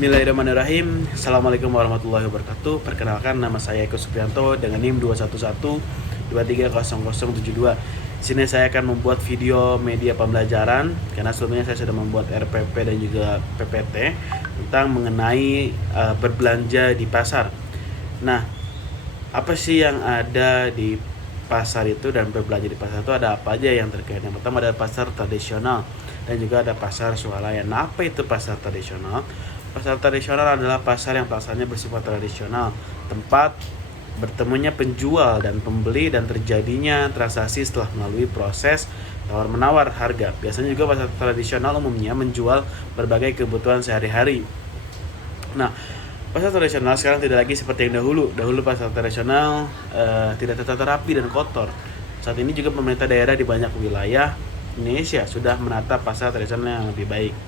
Bismillahirrahmanirrahim. Assalamualaikum warahmatullahi wabarakatuh. Perkenalkan, nama saya Eko Suprianto dengan NIM 211230072. Di sini saya akan membuat video media pembelajaran karena sebelumnya saya sudah membuat RPP dan juga PPT tentang mengenai berbelanja di pasar. Nah, apa sih yang ada di pasar itu dan berbelanja di pasar itu ada apa aja yang terkait? Yang pertama ada pasar tradisional dan juga ada pasar swalayan. Nah, apa itu pasar tradisional? Pasar tradisional adalah pasar yang pelaksanaannya bersifat tradisional, tempat bertemunya penjual dan pembeli dan terjadinya transaksi setelah melalui proses tawar-menawar harga. Biasanya juga pasar tradisional umumnya menjual berbagai kebutuhan sehari-hari. Nah, pasar tradisional sekarang tidak lagi seperti yang dahulu. Dahulu pasar tradisional tidak tertata rapi dan kotor. Saat ini juga pemerintah daerah di banyak wilayah Indonesia sudah menata pasar tradisional yang lebih baik.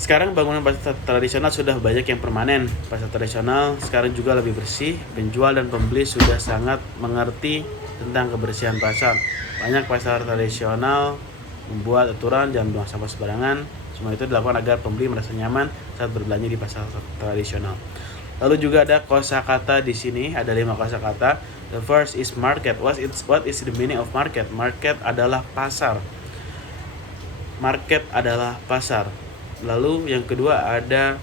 Sekarang bangunan pasar tradisional sudah banyak yang permanen. Pasar tradisional sekarang juga lebih bersih. Penjual dan pembeli sudah sangat mengerti tentang kebersihan pasar. Banyak pasar tradisional membuat aturan jangan buang sampah sembarangan. Semua itu dilakukan agar pembeli merasa nyaman saat berbelanja di pasar tradisional. Lalu juga ada kosakata di sini, ada 5 kosakata. The first is market. What is the meaning of market? Market adalah pasar. Market adalah pasar. Lalu yang kedua ada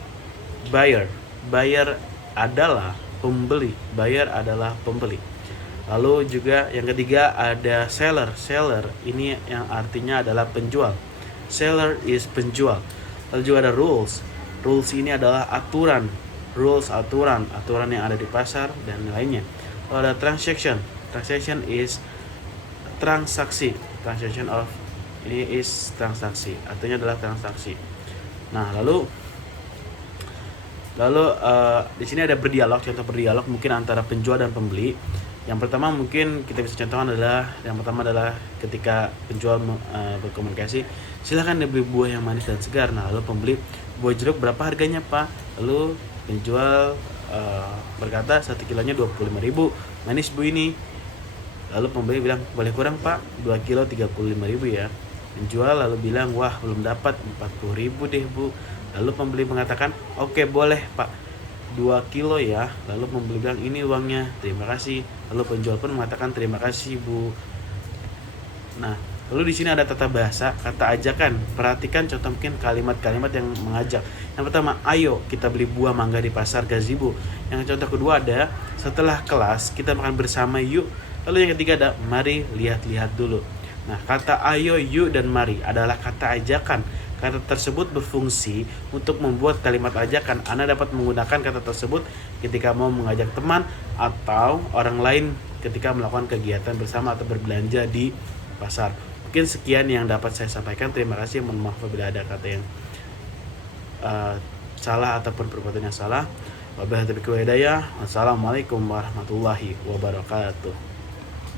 buyer. Buyer adalah pembeli. Buyer adalah pembeli. Lalu juga yang ketiga ada seller. Seller ini yang artinya adalah penjual. Seller is penjual. Lalu juga ada rules. Rules ini adalah aturan. Rules aturan yang ada di pasar dan lainnya. Lalu ada transaction. Transaction is transaksi. Transaction of ini is transaksi. Artinya adalah transaksi. Nah, lalu di sini ada berdialog, contoh berdialog mungkin antara penjual dan pembeli. Yang pertama mungkin kita bisa contohkan adalah ketika penjual berkomunikasi, silakan dibeli buah yang manis dan segar. Nah, lalu pembeli, buah jeruk berapa harganya, Pak? Lalu penjual berkata 1 kilonya 25.000, manis Bu ini. Lalu pembeli bilang, boleh kurang Pak, 2 kilo 35.000 ya. Penjual lalu bilang, wah belum dapat, 40.000 deh Bu. Lalu pembeli mengatakan, oke boleh Pak, 2 kilo ya. Lalu pembeli bilang, ini uangnya, terima kasih. Lalu penjual pun mengatakan, terima kasih Bu. Nah, lalu di sini ada tata bahasa, kata ajakan. Perhatikan contoh mungkin kalimat-kalimat yang mengajak. Yang pertama, ayo kita beli buah mangga di pasar gazebo. Yang contoh kedua ada, setelah kelas kita makan bersama yuk. Lalu yang ketiga ada, mari lihat-lihat dulu. Nah, kata ayo, yuk, dan mari adalah kata ajakan. Kata tersebut berfungsi untuk membuat kalimat ajakan. Anda dapat menggunakan kata tersebut ketika mau mengajak teman atau orang lain ketika melakukan kegiatan bersama atau berbelanja di pasar. Mungkin sekian yang dapat saya sampaikan. Terima kasih. Mohon maaf apabila ada kata yang salah ataupun perbuatan yang salah. Wabillahi taufiq wal hidayah. Wassalamualaikum warahmatullahi wabarakatuh.